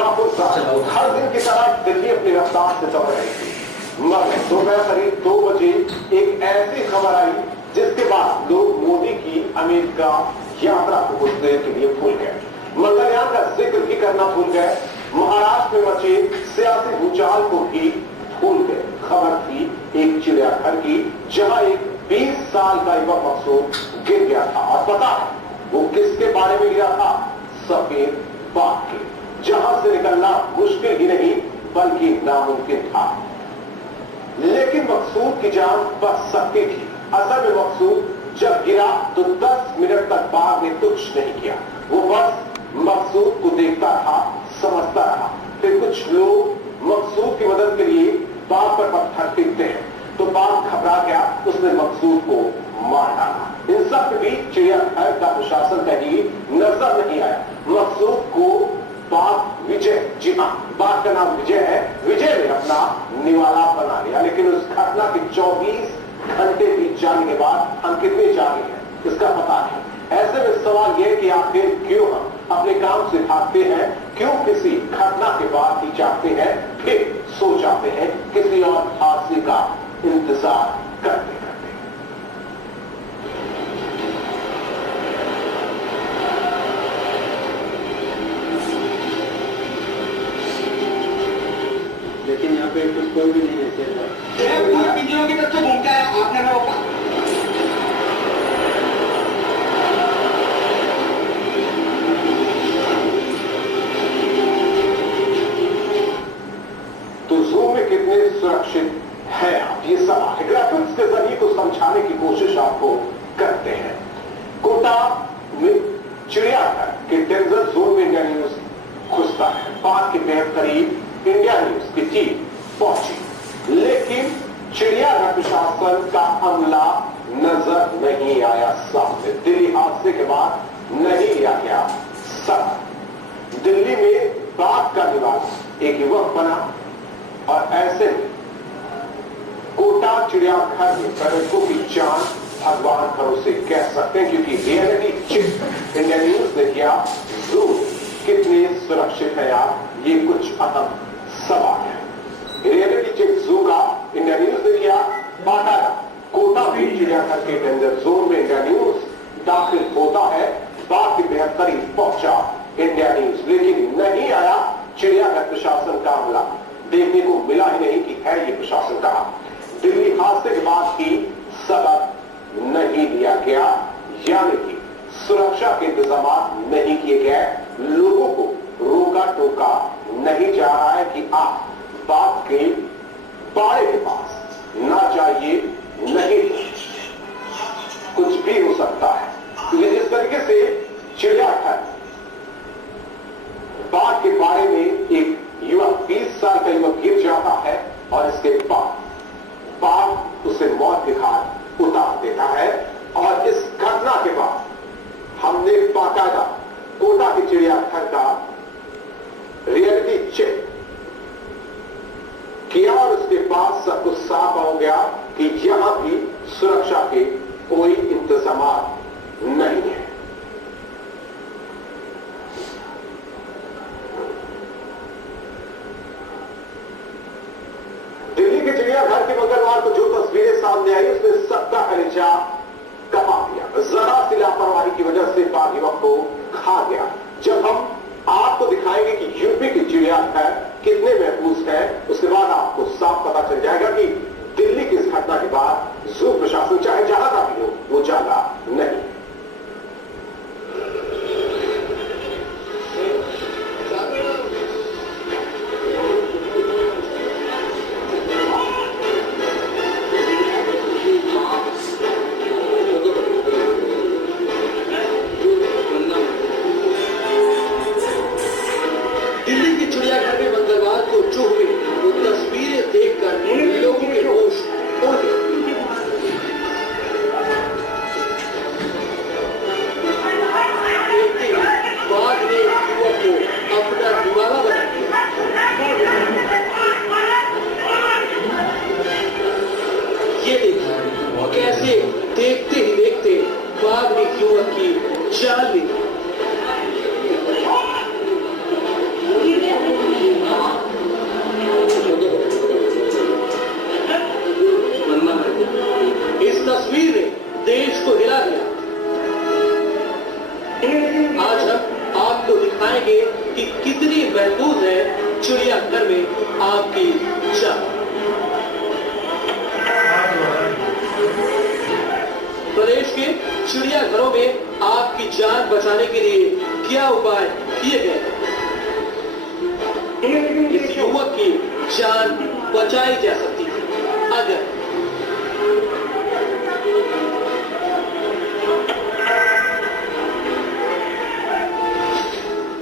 हर दिन की तरह दिल्ली अपनी रफ्तार से चल रही थी, मगर दोपहर करीब 2 बजे एक ऐसी खबर आई जिसके बाद लोग मोदी की अमेरिका यात्रा को कुछ देर के लिए भूल गए, मंगलयान का जिक्र भी करना भूल गए, महाराष्ट्र में मचे सियासी भूचाल को भी भूल गए। खबर थी एक चिड़ियाघर की जहां एक 20 साल का युवक मकसूद गिर गया था, और पता है वो किसके बारे में गिरा था? सफेद बाघ के, जहां से निकलना मुश्किल ही नहीं बल्कि नामुमकिन था। लेकिन मकसूद की जान बच सकती थी। असल में मकसूद जब गिरा तो 10 मिनट तक बाघ ने कुछ नहीं किया, वो बस मकसूद को देखता रहा, समझता रहा। फिर कुछ लोग मकसूद की मदद के लिए बाघ पर पत्थर फेंकते हैं तो बाघ घबरा गया, उसने मकसूद को मार डाला। इन सब के बीच चिड़ियाघर का प्रशासन कहीं नजर नहीं आया। मकसूद को बाघ विजय, जी हाँ बाघ का नाम विजय है, विजय ने अपना निवाला बना लिया। लेकिन उस घटना के 24 घंटे बीत जाने के बाद हम कितने जागे हैं इसका पता नहीं। ऐसे में सवाल यह कि आखिर क्यों हम अपने काम से भागते हैं, क्यों किसी घटना के बाद ही जागते हैं, फिर सो जाते हैं किसी और हादसे का इंतजार करते करते। लेकिन यहाँ पे कुछ कोई भी नहीं है। पिंजरों की तरफ से घूम के आया, आपने ना रोका। तो जू में कितने सुरक्षित है आप, ये सवाल है। ग्राफिक्स के जरिए को समझाने की कोशिश आपको करते हैं। कोटा में चिड़ियाघर के डेंजर जोन में इंडिया न्यूज घुसता है। बाघ के बेहद करीब इंडिया न्यूज की टीम पहुंची, लेकिन चिड़ियाघर प्रशासन का अमला नजर नहीं आया सामने। दिल्ली हादसे के बाद नहीं लिया गया सब। दिल्ली में बाघ का निवास एक युवक बना, और ऐसे कोटा चिड़ियाघर में पर्यटकों की जान भगवान भरोसे कह सकते हैं, क्योंकि रियलिटी चेक इंडिया न्यूज ने किया जू कितने सुरक्षित है आप, ये कुछ अहम सवाल है। रियलिटी चेक जू का इंडिया न्यूज ने किया बाकायदा। कोटा भी चिड़ियाघर के डेंजर जोन में इंडिया न्यूज दाखिल होता है। बाघ के बेहद करीब पहुंचा इंडिया न्यूज, लेकिन नहीं आया चिड़ियाघर प्रशासन का अमला। देखने को मिला ही नहीं कि है ये प्रशासन का। दिल्ली हादसे के बाद ही सबक नहीं लिया गया, यानी कि सुरक्षा के इंतजाम नहीं किए गए। लोगों को रोका टोका नहीं जा रहा है कि आप बाघ के बाड़े के पास ना जाइए, नहीं कुछ भी हो सकता है। तो इस तरीके से चिड़ियाघर बाघ के बारे में एक युवक 20 साल का युवक गिर जाता है, और इसके बाद बाघ उसे मौत के घाट उतार देता है। और इस घटना के बाद हमने बाकायदा कोटा के चिड़ियाघर का रियलिटी चेक किया, और उसके बाद सब कुछ साफ हो गया कि यहां भी सुरक्षा के कोई इंतजाम नहीं है। चिड़ियाघर के मंगलवार को जो तस्वीरें सामने आई उसने सबका कलेजा कमा दिया। जरा सी लापरवाही की वजह से बाघ युवक को खा गया। जब हम आपको दिखाएंगे कि यूपी की चिड़ियाघर कितने महफूज है, उसके बाद आपको साफ पता चल जाएगा कि दिल्ली की इस घटना के बाद जू प्रशासन चाहे जहां का भी हो वो जागा नहीं। चाली चिड़ियाघर में आपकी जान। प्रदेश के चिड़ियाघरों में आपकी जान बचाने के लिए क्या उपाय किए गए? इस युवक की जान बचाई जा सकती थी अगर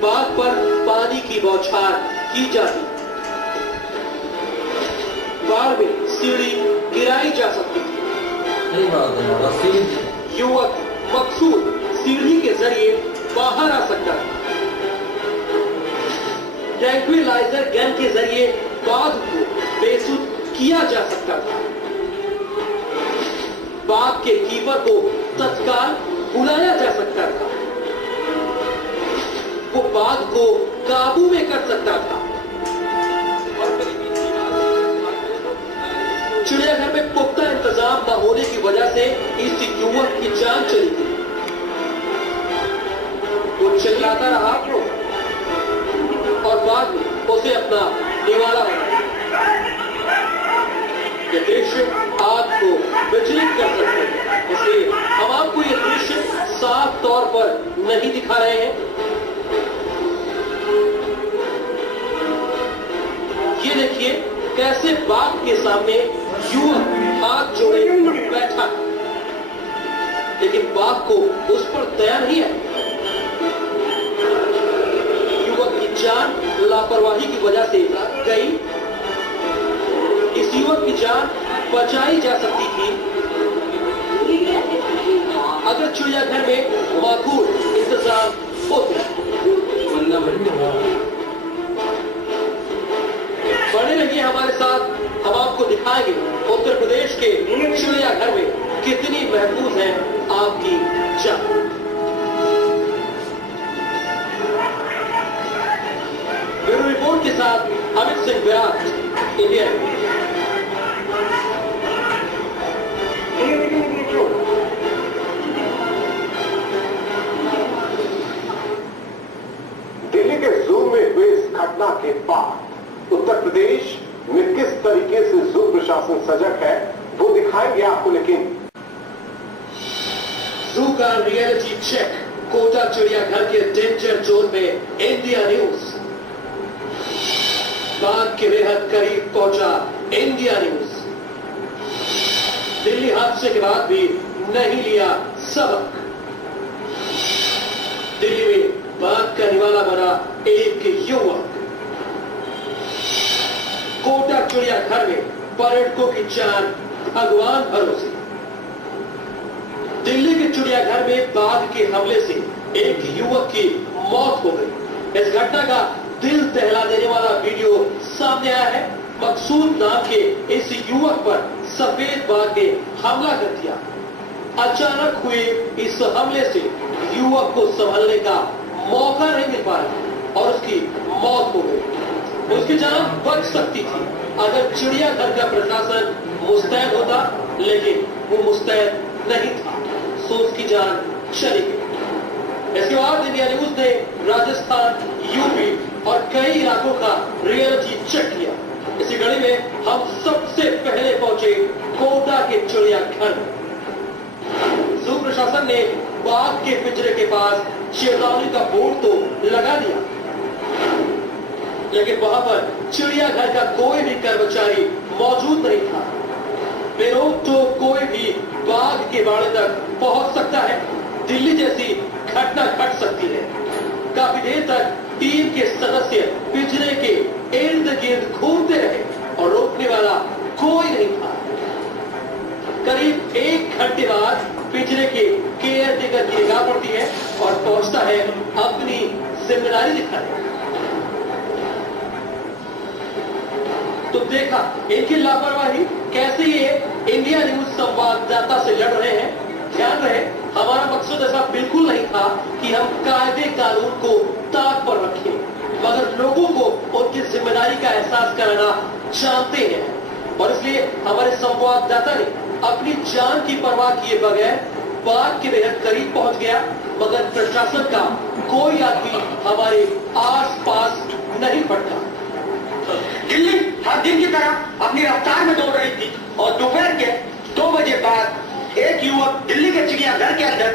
बाघ पर पानी की बौछार की जाती, बाढ़ में सीढ़ी गिराई जा सकती थी, युवक मकसूद सीढ़ी के जरिए बाहर आ सकता था, ट्रैंक्विलाइजर गन के जरिए बाघ को बेसुध किया जा सकता था, बाघ के कीपर को तत्काल बुलाया जा सकता था, वो बाघ को काबू में कर सकता था। चिड़ियाघर में पुख्ता इंतजाम न होने की वजह से इस युवक की जान चली गई। वो चिल्लाता रहा और बाद में उसे अपना निवाला बना। ये दृश्य आपको विचलित कर सकते हैं, इसलिए हम आपको ये दृश्य साफ तौर पर नहीं दिखा रहे हैं। ये देखिए कैसे बाघ के सामने युवक हाथ जोड़े बैठा, लेकिन बाघ को उस पर दया नहीं है। युवक की जान लापरवाही की वजह से गई। इस युवक की जान बचाई जा सकती थी अगर चिड़ियाघर में माकूल इंतजाम होते। बने रहिए हमारे साथ, हम आपको दिखाएंगे उत्तर प्रदेश के चिड़ियाघर में कितनी महफूज है आपकी जान। ब्यूरो रिपोर्ट के साथ अमित सिंह विराट, इंडिया। दिल्ली के जू में हुई इस घटना के बाद उत्तर प्रदेश में किस तरीके से जू प्रशासन सजग है वो दिखाएंगे आपको, लेकिन जू का रियलिटी चेक कोटा चिड़ियाघर के डेंजर जोन में इंडिया न्यूज। बाघ के बेहद करीब पहुंचा इंडिया न्यूज। दिल्ली हादसे के बाद भी नहीं लिया सबक। दिल्ली में बाघ का निवाला बना एक युवक। कोटा चिड़ियाघर में पर्यटकों की जान भगवान भरोसे। दिल्ली के चिड़ियाघर में बाघ के हमले से एक युवक की मौत हो गई। इस घटना का दिल दहला देने वाला वीडियो सामने आया है। मकसूद नाम के इस युवक पर सफेद बाघ ने हमला कर दिया। अचानक हुए इस हमले से युवक को संभलने का मौका नहीं मिल पाया और उसकी मौत हो गई। उसकी जान बच सकती थी अगर चिड़ियाघर का प्रशासन मुस्तैद होता, लेकिन वो मुस्तैद नहीं था, सो उसकी जान चली गई। इसके बाद इंडिया न्यूज ने राजस्थान, यूपी और कई इलाकों का रियलिटी चेक किया। इसी कड़ी में हम सबसे पहले पहुंचे कोटा के चिड़ियाघर में। जू प्रशासन ने बाघ के पिंजरे के पास चेतावनी का बोर्ड तो लगा दिया, लेकिन वहां पर चिड़ियाघर का कोई भी कर्मचारी मौजूद नहीं था। बेरोक तो कोई भी बाघ के बाड़े तक पहुंच सकता है। दिल्ली जैसी घटना घट सकती है। काफी देर तक टीम के सदस्य पिंजरे के इर्द गिर्द घूमते रहे और रोकने वाला कोई नहीं था। करीब 1 घंटे बाद पिंजरे के केयर टेकर की निगाह पड़ती है और पहुंचता है अपनी जिम्मेदारी दिखाने। तो देखा इनकी लापरवाही कैसे ये इंडिया न्यूज संवाददाता से लड़ रहे हैं। ध्यान रहे, हमारा मकसद ऐसा बिल्कुल नहीं था कि हम कायदे कानून को ताक पर रखें, मगर लोगों को उनकी जिम्मेदारी का एहसास कराना चाहते हैं और इसलिए हमारे संवाददाता ने अपनी जान की परवाह किए बगैर बाघ के बेहद करीब पहुंच गया, मगर प्रशासन का कोई आदमी हमारे आस पास नहीं पड़ता। तरह अपनी रफ्तार में दौड़ रही थी और दोपहर के 2 बजे बाद एक युवक दिल्ली के चिड़ियाघर के अंदर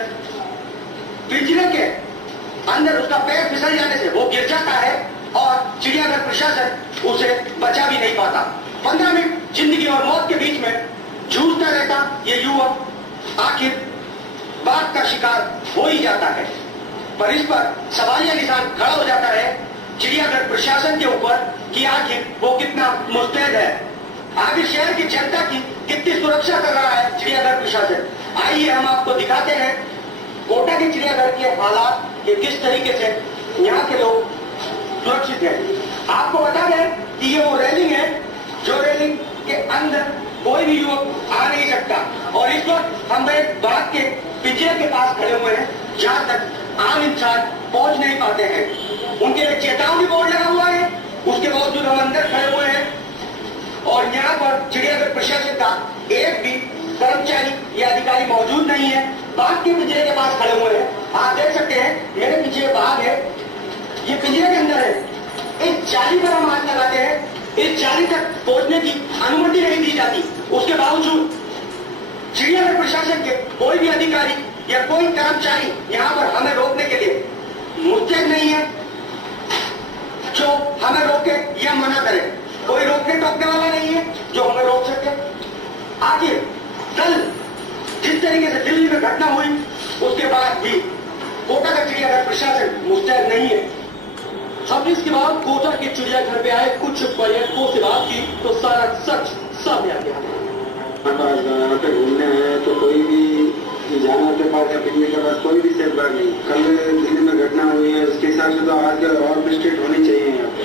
पिंजरे के अंदर उसका पैर फिसल जाने से वो गिर जाता है और चिड़ियाघर प्रशासन उसे बचा भी नहीं पाता। 15 मिनट जिंदगी और मौत के बीच में जूझता रहता ये युवक आखिर बाघ का शिकार हो ही जाता है। पर इस पर सवालिया निशान खड़ा हो जाता है चिड़ियाघर प्रशासन के ऊपर कि आखिर वो कितना मुस्तैद है, आगे शहर की जनता की कितनी सुरक्षा कर रहा है चिड़ियाघर प्रशासन। आइए हम आपको दिखाते हैं कोटा के चिड़ियाघर के हालात कि किस तरीके से यहाँ के लोग सुरक्षित हैं। आपको बता दें कि ये वो रेलिंग है जो रेलिंग के अंदर कोई भी युवक आ नहीं सकता और इस वक्त हम एक बाघ के पिंजरे के पास खड़े हुए हैं जहां तक आम इंसान पहुंच नहीं पाते हैं। उनके लिए चेतावनी बोर्ड लगा हुआ है, उसके बावजूद हम अंदर खड़े हुए हैं और यहाँ पर चिड़ियाघर प्रशासन का एक भी कर्मचारी या अधिकारी मौजूद नहीं है। बाघ के पिंजरे के पास खड़े हुए हैं। आप देख सकते हैं मेरे पीछे बाघ है, ये पिंजरे के अंदर है। इस जाली पर हम हाथ लगाते हैं, इस जाली तक पहुंचने की अनुमति नहीं दी जाती। उसके बावजूद चिड़ियाघर प्रशासन के कोई भी अधिकारी या कोई कर्मचारी यहाँ पर हमें रोकने के लिए मुस्तैद नहीं है जो हमें रोके या मना करे। कोई रोकने टोकने वाला नहीं है जो हमें रोक सके। आखिर कल जिस तरीके से दिल्ली में घटना हुई उसके बाद भी कोटा का चिड़ियाघर प्रशासन मुस्तैद नहीं है। हमने इसके बाद कोटा के चिड़ियाघर में आए कुछ पर्यटकों से बात की तो सारा सच सामने आ गया। यहाँ पे घूमने आए तो कोई भी जाना के पास या पिकनिक के पास कोई भी सेफ बार नहीं। कल दिल्ली में घटना हुई है उसके हिसाब से तो आज और भी स्ट्रिक्ट होनी चाहिए यहाँ पे।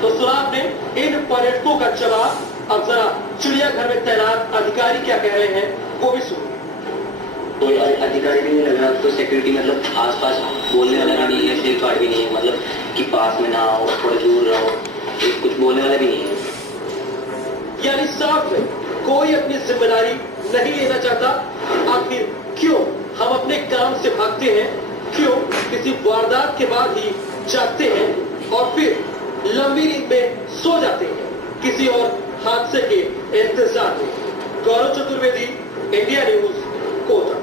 तो सुना आपने इन पर्यटकों का जवाब। अब जरा चिड़ियाघर में तैनात अधिकारी क्या कह रहे हैं वो भी सुनो। कोई अधिकारी भी नहीं लग रहा, तो सिक्योरिटी मतलब आसपास बोलने वाला भी नहीं है, सेफ गार्ड भी नहीं है, मतलब कि पास में ना आओ, थोड़ा दूर रहो, कुछ बोलने वाला भी नहीं है। यानी साफ है कोई अपनी जिम्मेदारी नहीं लेना चाहता। आखिर क्यों हम अपने काम से भागते हैं, क्यों किसी वारदात के बाद ही जागते हैं और फिर लंबी नींद में सो जाते हैं किसी और हादसे के इंतजार में। गौरव चतुर्वेदी, इंडिया न्यूज, कोटा।